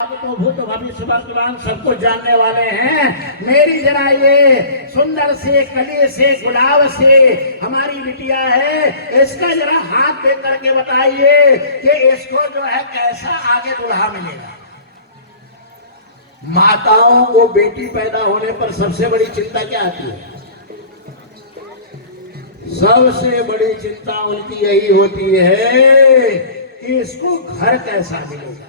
आप तो भूत भविष्य वर्तमान सबको जानने वाले हैं। मेरी जरा ये सुंदर से कली से गुलाब से हमारी बिटिया है, इसका जरा हाथ देख करके बताइए कि इसको जो है कैसा आगे दुल्हा मिलेगा। माताओं को बेटी पैदा होने पर सबसे बड़ी चिंता क्या आती है? सबसे बड़ी चिंता उनकी यही होती है कि इसको घर कैसा मिलेगा।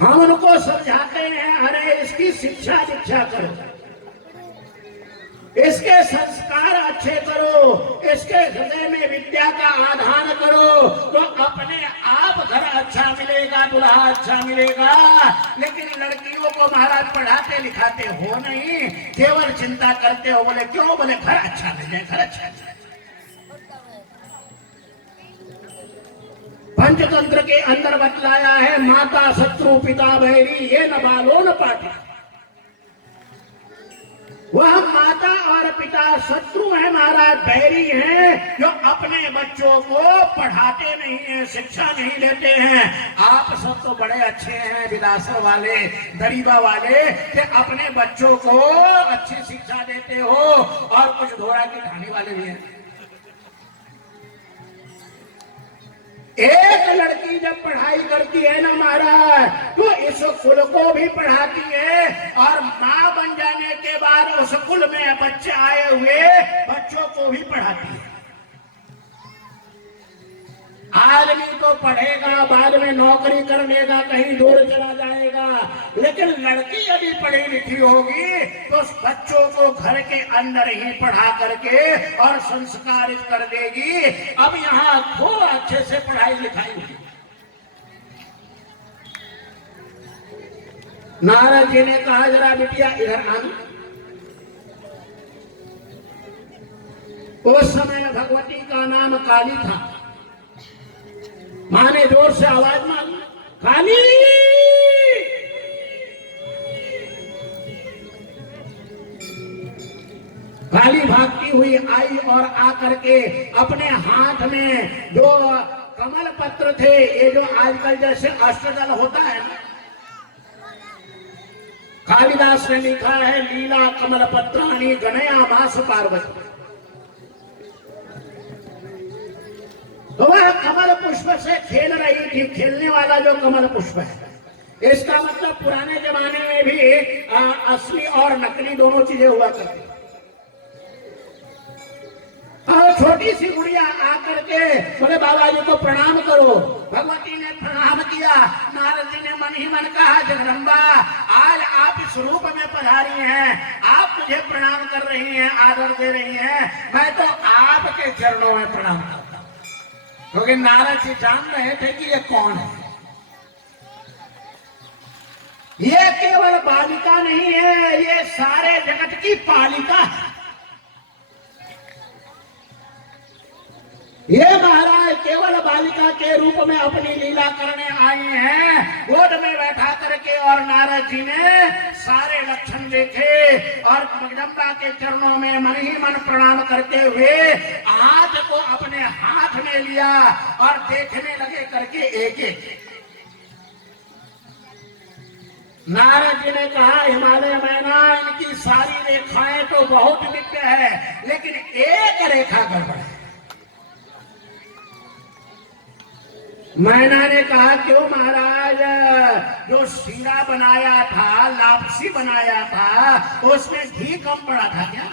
हम उनको समझाते हैं, अरे इसकी शिक्षा दीक्षा करो, इसके संस्कार अच्छे करो, इसके हृदय में विद्या का आधान करो, तो अपने आप घर अच्छा मिलेगा, दुल्हा अच्छा मिलेगा। लेकिन लड़कियों को महाराज पढ़ाते लिखाते हो नहीं, केवल चिंता करते हो। बोले क्यों? बोले घर अच्छा मिल जाए, घर अच्छा मिल जाए। पंचतंत्र के अंदर बतलाया है, माता शत्रु पिता बैरी ये न बालो न पाठा। वह माता और पिता शत्रु है महाराज, बैरी हैं, जो अपने बच्चों को पढ़ाते नहीं है, शिक्षा नहीं देते हैं। आप सब तो बड़े अच्छे हैं, विलासर वाले, गरीबा वाले, कि अपने बच्चों को अच्छी शिक्षा देते हो, और कुछ धोरा की कहानी वाले भी हैं। एक लड़की जब पढ़ाई करती है ना महाराज, तो इस कुल को भी पढ़ाती है, और माँ बन जाने के बाद उस कुल में बच्चे आए हुए बच्चों को भी पढ़ाती है। आदमी तो पढ़ेगा, बाद में नौकरी कर लेगा, कहीं दूर चला जाएगा, लेकिन लड़की यदि पढ़ी लिखी होगी तो बच्चों को घर के अंदर ही पढ़ा करके और संस्कारित कर देगी। अब यहाँ खूब अच्छे से पढ़ाई लिखाई हुई। नारद जी ने कहा, जरा बिटिया इधर आना। उस समय भगवती का नाम काली था। माँ ने जोर से आवाज मारी, काली। काली भागती हुई आई और आकर के अपने हाथ में जो कमल पत्र थे, ये जो आजकल जैसे अष्टदल होता है ना, कालिदास ने लिखा है, लीला कमल पत्राणी गणया मास पार्वती। तो वह कमल पुष्प से खेल रही थी। खेलने वाला जो कमल पुष्प है, इसका मतलब पुराने जमाने में भी असली और नकली दोनों चीजें हुआ करती। और छोटी सी गुड़िया आकर के बोले, बाबा जी को प्रणाम करो। भगवती ने प्रणाम किया। नारद जी ने मन ही मन कहा, जगदम्बा आज आप इस रूप में पधारी हैं, आप मुझे प्रणाम कर रही हैं, आदर दे रही हैं, मैं तो आपके चरणों में प्रणाम करता हूं। क्योंकि नारद जी जान रहे थे कि ये कौन है। ये केवल बालिका नहीं है, ये सारे जगत की पालिका है। ये महाराज केवल बालिका के रूप में अपनी लीला करने आई हैं। गोद में बैठा करके और नारद जी ने सारे लक्षण देखे और जगदम्बा के चरणों में मन ही मन प्रणाम करते हुए हाथ को अपने हाथ में लिया और देखने लगे करके एक एक। नारद जी ने कहा, हिमालय मैना, इनकी सारी रेखाएं तो बहुत नित्य है, लेकिन एक रेखा गड़बड़ है। मैना ने कहा, क्यों महाराज? जो शीरा बनाया था, लापसी बनाया था, उसमें घी कम पड़ा था क्या?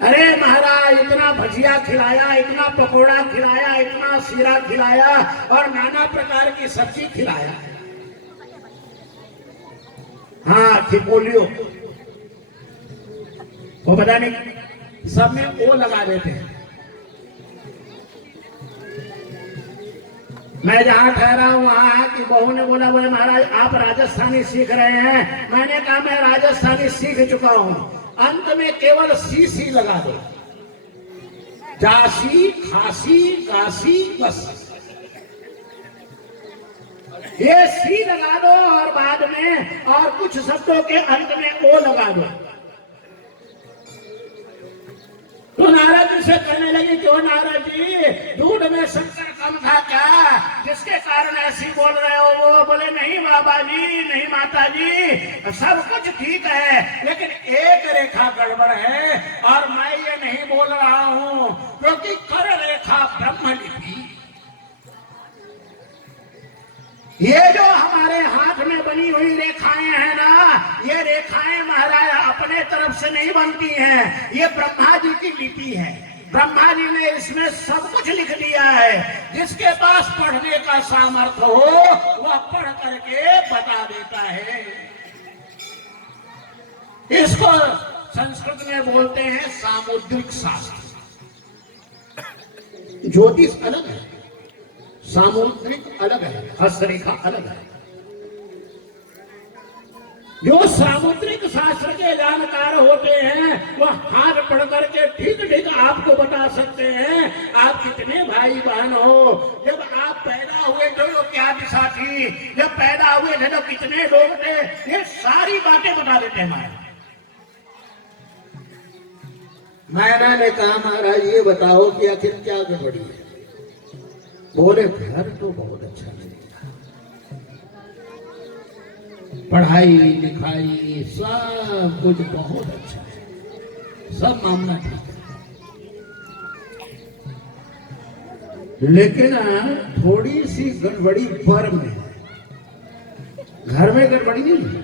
अरे महाराज, इतना भजिया खिलाया, इतना पकोड़ा खिलाया, इतना शीरा खिलाया और नाना प्रकार की सब्जी खिलाया। हाँ, खिपोलियो वो पता नहीं सब में वो लगा देते हैं। मैं जहां ठहरा हूं वहां की बहू ने बोला, बोले महाराज आप राजस्थानी सीख रहे हैं। मैंने कहा, मैं राजस्थानी सीख चुका हूं, अंत में केवल सी लगा दो, जासी खासी काशी बस, ये सी लगा दो और बाद में और कुछ शब्दों के अंत में ओ लगा दो। तो नारद जी से कहने लगे, क्यों नारद जी? दूध में शंकर का कम था क्या जिसके कारण ऐसी बोल रहे हो? वो बोले नहीं बाबा जी, नहीं माता जी, सब कुछ ठीक है, लेकिन एक रेखा गड़बड़ है और मैं ये नहीं बोल रहा हूं क्योंकि कर रेखा ब्रह्म लिपि। ये जो हमारे हाथ में बनी हुई रेखाएं हैं ना, ये रेखाएं महाराज अपने तरफ से नहीं बनती हैं, ये ब्रह्मा जी की लिपि है। ब्रह्मा जी ने इसमें सब कुछ लिख दिया है। जिसके पास पढ़ने का सामर्थ्य हो वह पढ़ करके बता देता है। इसको संस्कृत में बोलते हैं सामुद्रिक शास्त्र। ज्योतिष अलग है, सामुद्रिक अलग है, हस्तरेखा अलग है। जो सामुद्रिक शास्त्र के जानकार होते हैं वह हाथ पढ़ करके ठीक ठीक आपको बता सकते हैं आप कितने भाई बहन हो, जब आप पैदा हुए थे तो क्या दिशा थी, जब पैदा हुए थे तो कितने लोग थे, ये सारी बातें बता देते हैं हमारे। मैंने कहा महाराज ये बताओ कि आखिर क्या गड़बड़ी है? बोले घर तो बहुत अच्छा लगेगा, पढ़ाई लिखाई सब कुछ बहुत अच्छा है, सब मामला ठीक है, लेकिन थोड़ी सी गड़बड़ी बर में है। घर में गड़बड़ी नहीं है।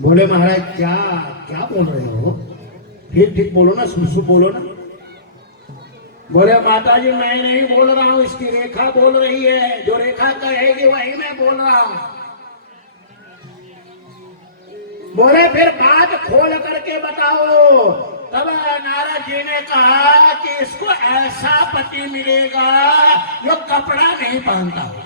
बोले महाराज क्या क्या बोल रहे हो? ठीक ठीक बोलो ना, सुसु बोलो ना। बोले माता जी मैं नहीं बोल रहा हूं, इसकी रेखा बोल रही है, जो रेखा कहेगी वही मैं बोल रहा हूं। बोले फिर बात खोल करके बताओ। तब नारद जी ने कहा कि इसको ऐसा पति मिलेगा जो कपड़ा नहीं पहनता हो,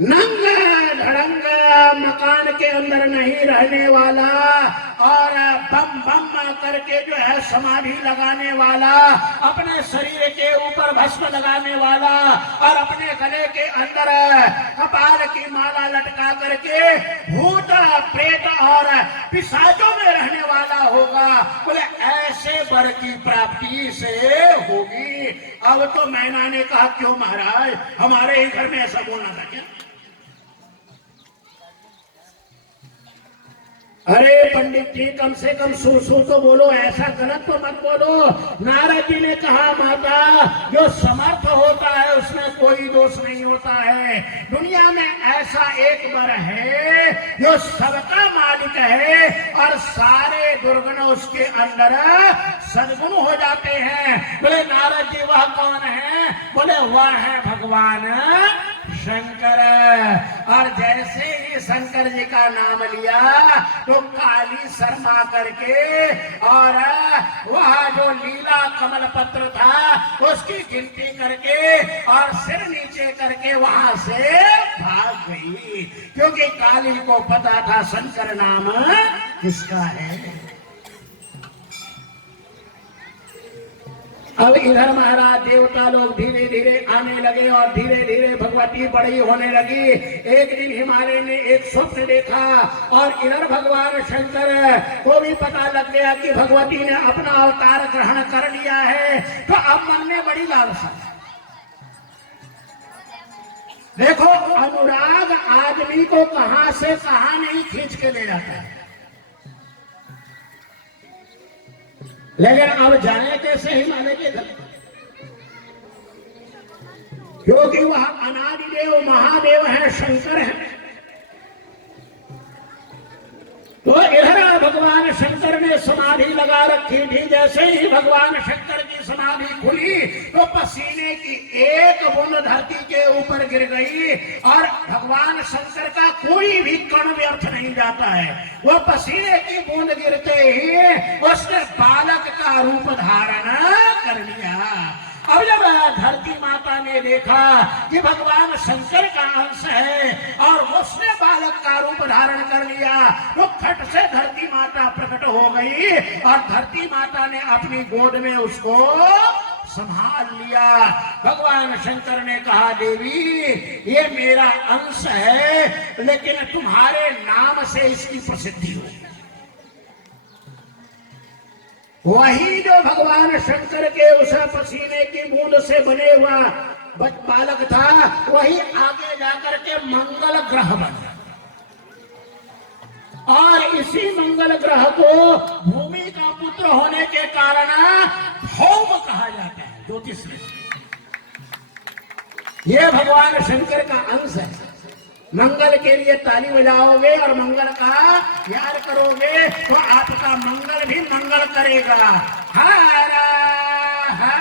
नंगा धड़ंगा, मकान के अंदर नहीं रहने वाला और बम बम करके जो है समाधि लगाने वाला, अपने शरीर के ऊपर भस्म लगाने वाला और अपने गले के अंदर कपाल की माला लटका करके भूत प्रेत और पिशाचों में रहने वाला होगा। बोले ऐसे वर की प्राप्ति से होगी। अब तो मैना ने कहा क्यों महाराज, हमारे ही घर में ऐसा बोलना था क्या? अरे पंडित जी कम से कम सो तो बोलो, ऐसा गलत तो मत बोलो। नारद जी ने कहा माता जो समर्थ होता है उसमें कोई दोष नहीं होता है। दुनिया में ऐसा एक वर है जो सबका मालिक है और सारे दुर्गुण उसके अंदर सद्गुण हो जाते हैं। बोले नारद जी वह कौन है? बोले वह है भगवान शंकर। और जैसे ही शंकर जी का नाम लिया तो काली शर्मा करके और वह जो लीला कमल पत्र था उसकी गिनती करके और सिर नीचे करके वहां से भाग गई, क्योंकि काली को पता था शंकर नाम किसका है। अब इधर महाराज देवता लोग धीरे धीरे आने लगे और धीरे धीरे भगवती बड़ी होने लगी। एक दिन हिमालय ने एक स्वप्न देखा और इधर भगवान शंकर को भी पता लग गया कि भगवती ने अपना अवतार ग्रहण कर लिया है। तो अब मन में बड़ी लालसा। देखो अनुराग आदमी को कहां से कहां नहीं खींच के ले जाता है, लेकिन अब जाए कैसे हिमालय के घर? क्योंकि वह अनादिदेव महादेव है, शंकर है। तो इधर भगवान शंकर ने समाधि लगा रखी थी। जैसे ही भगवान शंकर की समाधि खुली तो पसीने की एक बूंद धरती के ऊपर गिर गई और भगवान शंकर का कोई भी कण व्यर्थ नहीं जाता है। वह पसीने की बूंद गिरते ही उसने बालक का रूप धारण कर लिया। अब जब धरती माता ने देखा कि भगवान शंकर का अंश है और उसने बालक का रूप धारण कर लिया तो फट से धरती माता प्रकट हो गई और धरती माता ने अपनी गोद में उसको संभाल लिया। भगवान शंकर ने कहा देवी ये मेरा अंश है, लेकिन तुम्हारे नाम से इसकी प्रसिद्धि हो। वही जो भगवान शंकर के उस पसीने की बूंद से बने हुआ बालक था, वही आगे जाकर के मंगल ग्रह बना। और इसी मंगल ग्रह को भूमि का पुत्र होने के कारण भौम कहा जाता है ज्योतिष में। यह भगवान शंकर का अंश है। मंगल के लिए ताली बजाओगे और मंगल का याद करोगे तो आपका मंगल भी मंगल करेगा। हर हर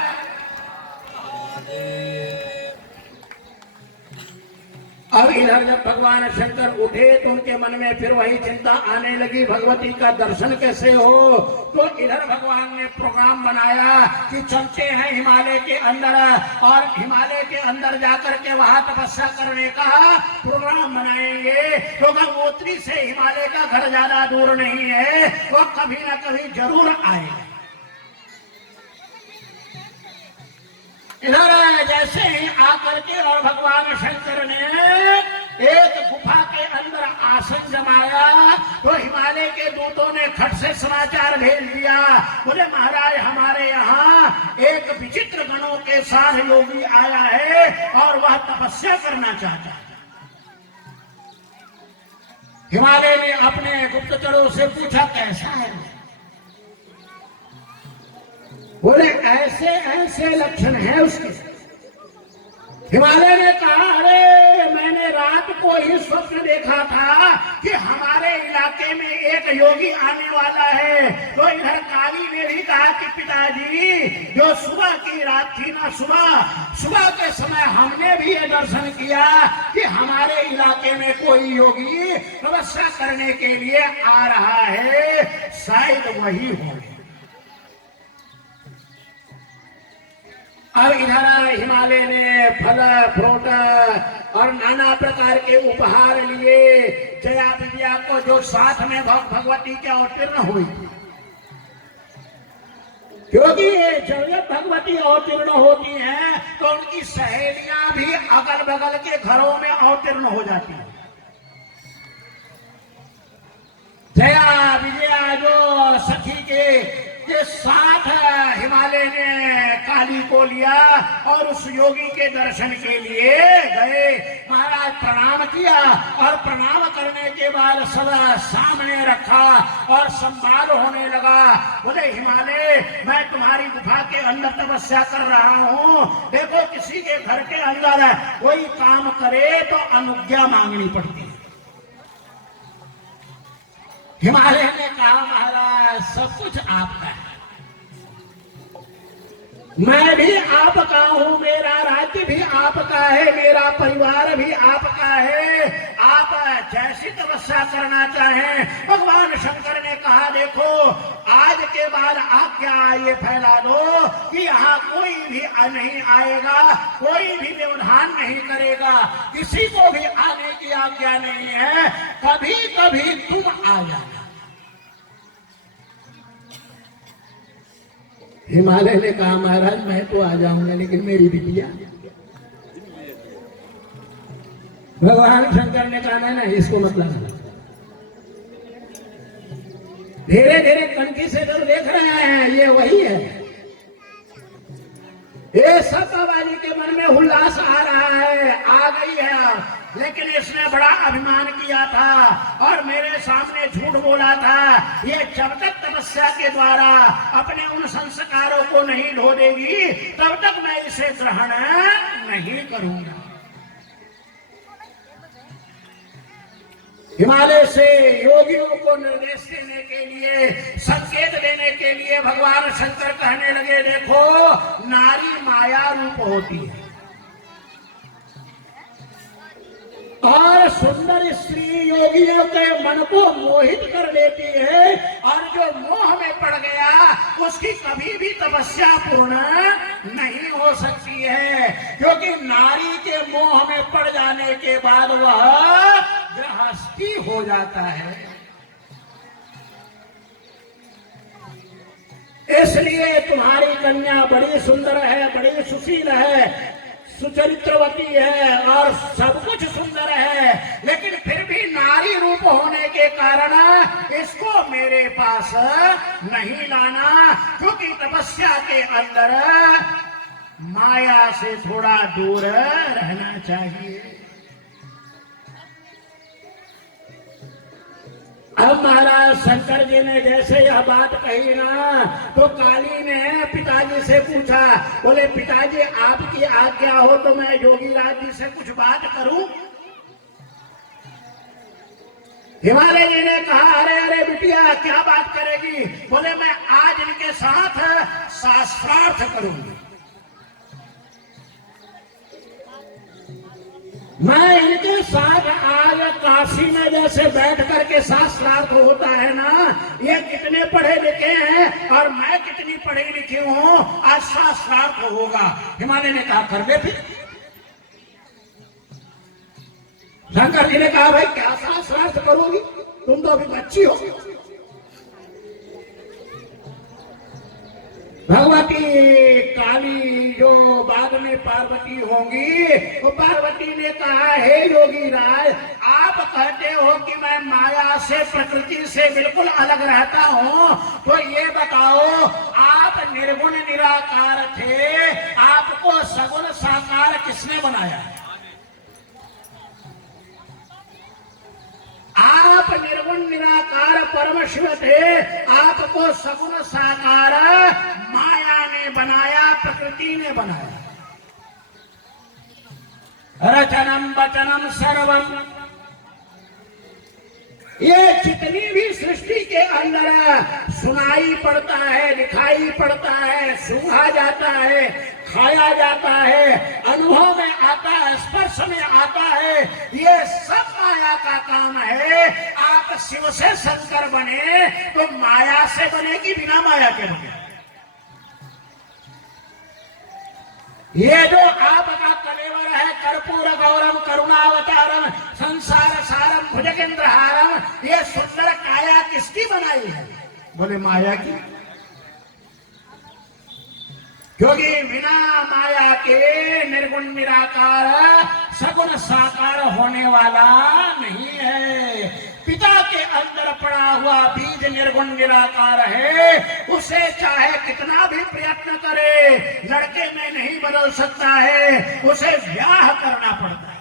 अब इधर जब भगवान शंकर उठे तो उनके मन में फिर वही चिंता आने लगी, भगवती का दर्शन कैसे हो। तो इधर भगवान ने प्रोग्राम बनाया कि चलते हैं हिमालय के अंदर, और हिमालय के अंदर जाकर के वहां तपस्या करने का प्रोग्राम बनाएंगे। तो गंगोत्री से हिमालय का घर ज्यादा दूर नहीं है, वो कभी ना कभी जरूर आएगा। इधर जैसे ही आकर के और भगवान शंकर ने एक गुफा के अंदर आसन जमाया तो हिमालय के दूतों ने खट से समाचार भेज दिया, बोले महाराज हमारे यहाँ एक विचित्र गणों के साथ योगी आया है और वह तपस्या करना चाहता है। हिमालय ने अपने गुप्तचरों से पूछा कैसा है। बोले ऐसे ऐसे लक्षण है उसके। हिमालय ने कहा अरे मैंने रात को ही स्वप्न देखा था कि हमारे इलाके में एक योगी आने वाला है। तो इधर काली ने भी कहा कि पिताजी जो सुबह की रात थी ना, सुबह के समय हमने भी ये दर्शन किया कि हमारे इलाके में कोई योगी तपस्या करने के लिए आ रहा है, शायद वही हो। अब इधर हिमालय ने फल फ्रूट और नाना प्रकार के उपहार लिए जया विजया को, जो साथ में भगवती के अवतीर्ण हुई। क्योंकि जब भगवती अवतीर्ण होती हैं तो उनकी सहेलियां भी अगल बगल के घरों में अवतीर्ण हो जाती हैं। जया विजया जो सखी के साथ हिमालय ने काली को लिया और उस योगी के दर्शन के लिए गए। महाराज प्रणाम किया और प्रणाम करने के बाद सदा सामने रखा और संवाद होने लगा। बोले हिमालय मैं तुम्हारी गुफा के अंदर तपस्या कर रहा हूँ, देखो किसी के घर के अंदर कोई काम करे तो अनुज्ञा मांगनी पड़ती है। हिमालय ने कहा महाराज सब कुछ आपका है, मैं भी आपका हूँ, मेरा राज्य भी आपका है, मेरा परिवार भी आपका है, आप जैसी तपस्या करना चाहें। भगवान शंकर ने कहा देखो आज के बाद आज्ञा ये फैला दो कि यहाँ कोई भी नहीं आएगा, कोई भी व्यवधान नहीं करेगा, किसी को भी आने की आज्ञा नहीं है, कभी कभी तुम आ जाना। हिमालय ने कहा महाराज मैं तो आ जाऊंगा लेकिन मेरी बिटिया। भगवान शंकर ने कहा ना इसको मत लाना। धीरे धीरे कनकी से तो देख रहे हैं ये वही है। ये सब बाबाजी के मन में उल्लास आ रहा है, आ गई है, लेकिन इसने बड़ा अभिमान किया था और मेरे सामने झूठ बोला था। ये जब तक तपस्या के द्वारा अपने उन संस्कारों को नहीं ढो देगी तब तक मैं इसे ग्रहण नहीं करूंगा। हिमालय से योगियों को निर्देश देने के लिए, संकेत देने के लिए भगवान शंकर कहने लगे देखो नारी माया रूप होती है और सुंदर स्त्री योगियों के मन को मोहित कर लेती है, और जो मोह में पड़ गया उसकी कभी भी तपस्या पूर्ण नहीं हो सकती है, क्योंकि नारी के मोह में पड़ जाने के बाद वह गृहस्थी हो जाता है। इसलिए तुम्हारी कन्या बड़ी सुंदर है, बड़ी सुशील है, सुचरित्रवती है और सब कुछ सुंदर है, लेकिन फिर भी नारी रूप होने के कारण इसको मेरे पास नहीं लाना, क्योंकि तपस्या के अंदर माया से थोड़ा दूर रहना चाहिए। अब महाराज शंकर जी ने जैसे यह बात कही ना, तो काली ने पिताजी से पूछा, बोले पिताजी आपकी आज्ञा हो तो मैं योगीराज जी से कुछ बात करूं। हिमालय जी ने कहा, अरे अरे बिटिया क्या बात करेगी? बोले मैं आज इनके साथ शास्त्रार्थ करूंगी, मैं इनके साथ आज काशी में जैसे बैठ करके शास्त्रार्थ होता है ना, ये कितने पढ़े लिखे हैं और मैं कितनी पढ़ी लिखी हूं, आज शास्त्रार्थ होगा। हिमालय ने कहा कर दे फिर। शंकर जी ने कहा भाई क्या शास्त्रार्थ करोगी, तुम तो अभी बच्ची हो। भगवती काली जो बाद में पार्वती होंगी, तो पार्वती ने कहा हे योगी राज, आप कहते हो कि मैं माया से प्रकृति से बिल्कुल अलग रहता हूँ, तो ये बताओ आप निर्गुण निराकार थे, आपको सगुण साकार किसने बनाया? आप निर्गुण निराकार परम शिव थे, आपको सगुण साकार माया ने बनाया, प्रकृति ने बनाया। रचनम वचनम सर्वम, ये जितनी भी सृष्टि के अंदर सुनाई पड़ता है, दिखाई पड़ता है, सूंघा जाता है, खाया जाता है, अनुभव में आता है, स्पर्श में आता है, ये सब माया का काम है। आप शिव से शंकर बने तो माया से बने कि बिना माया के बने? ये जो आपका कलेवर है, कर्पूर गौरम करुणावतारम संसार सारम भुजगेंद्रहारम, ये सुंदर काया किसकी बनाई है? बोले माया की, क्योंकि बिना माया के निर्गुण निराकार सगुण साकार होने वाला नहीं है। पिता के अंदर पड़ा हुआ बीज निर्गुण निराकार है, उसे चाहे कितना भी प्रयत्न करे लड़के में नहीं बदल सकता है, उसे ब्याह करना पड़ता है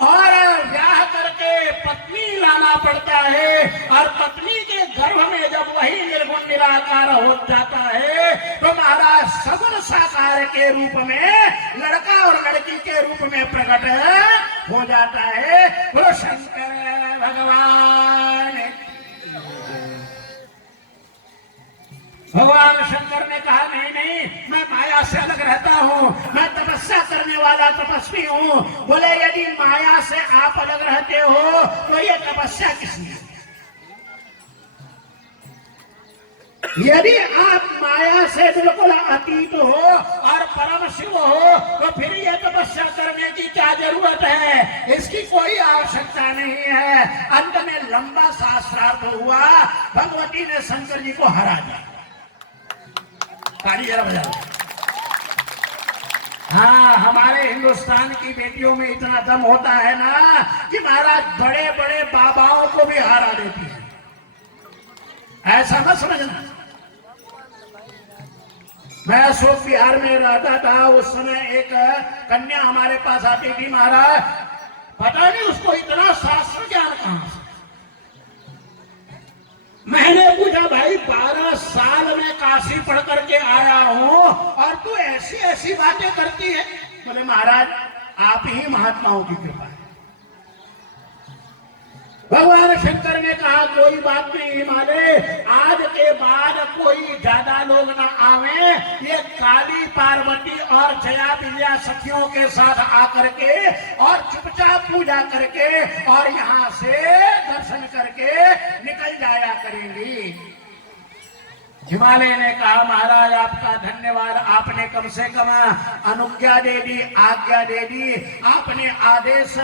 और ब्याह करके पत्नी लाना पड़ता है, और पत्नी के गर्भ में जब वही निर्गुण निराकार हो जाता है तो महाराज सगुण साकार के रूप में लड़का और लड़की के रूप में प्रकट हो जाता है। बोलो शंकर भगवान। भगवान शंकर ने कहा नहीं नहीं, मैं माया से अलग रहता हूँ, मैं तपस्या करने वाला तपस्वी हूँ। बोले यदि माया से आप अलग रहते हो तो ये तपस्या किसने? यदि आप माया से बिल्कुल अतीत हो और परम शिव हो तो फिर ये तपस्या करने की क्या जरूरत है? इसकी कोई आवश्यकता नहीं है। अंत में लंबा शास्त्रार्थ हुआ, भगवती ने शंकर जी को हरा दिया। ताली जरा बजाओ। हाँ, हमारे हिंदुस्तान की बेटियों में इतना दम होता है ना कि महाराज बड़े बड़े बाबाओं को भी हरा देती है। ऐसा मत समझना। मैं अशोक बिहार में रहता था, उस समय एक कन्या हमारे पास आती थी। महाराज पता नहीं उसको इतना शास्त्र ज्ञान कहां से। मैंने पूछा भाई 12 साल में काशी पढ़ करके आया हूं और तू ऐसी ऐसी बातें करती है। बोले महाराज आप ही महात्माओं की कृपा है। भगवान शंकर ने कहा कोई बात नहीं हिमालय, आज के बाद कोई ज्यादा लोग ना आवे, ये काली पार्वती और जया विजया सखियों के साथ आकर के और चुपचाप पूजा करके और यहाँ से दर्शन करके निकल जाया करेंगी। हिमालय ने कहा महाराज आपका धन्यवाद, आपने कम से कम अनुज्ञा दे दी, आज्ञा दे दी, आपने आदेश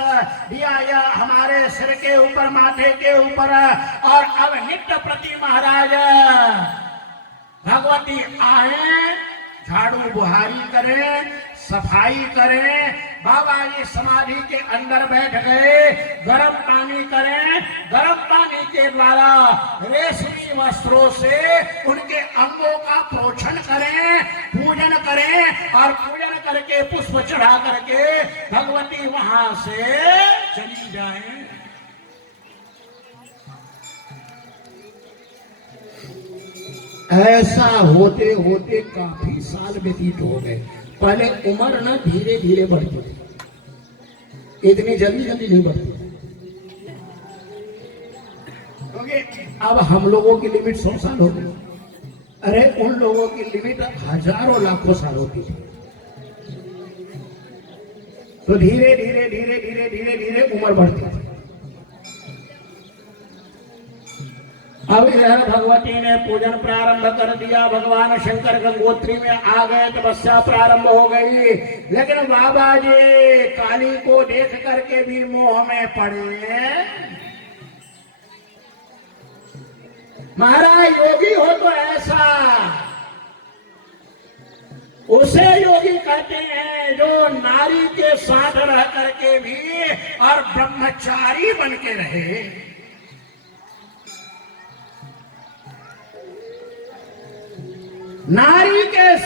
दिया या हमारे सिर के ऊपर माथे के ऊपर। और अब नित्य प्रति महाराज भगवती आए झाड़ू बुहारी करें, सफाई करें। बाबा जी समाधि के अंदर बैठ गए, गर्म पानी करें, गर्म पानी के द्वारा रेशमी वस्त्रों से उनके अंगों का पोषण करें, पूजन करें और पूजन करके पुष्प चढ़ा करके भगवती वहां से चली जाएं। ऐसा होते होते काफी साल व्यतीत हो गए। पहले उम्र ना धीरे धीरे बढ़ती थी, इतनी जल्दी जल्दी नहीं बढ़ती, क्योंकि अब हम लोगों की लिमिट 100 साल हो गई। अरे उन लोगों की लिमिट हजारों लाखों साल होती थी। तो धीरे धीरे धीरे धीरे धीरे धीरे उम्र बढ़ती थी। अब इधर भगवती ने पूजन प्रारंभ कर दिया, भगवान शंकर गंगोत्री में आ गए, तपस्या प्रारंभ हो गई। लेकिन बाबा जी काली को देख करके भी मोह में पड़े। महाराज योगी हो तो ऐसा, उसे योगी कहते हैं जो नारी के साथ रह करके भी और ब्रह्मचारी बन के रहे। नारी के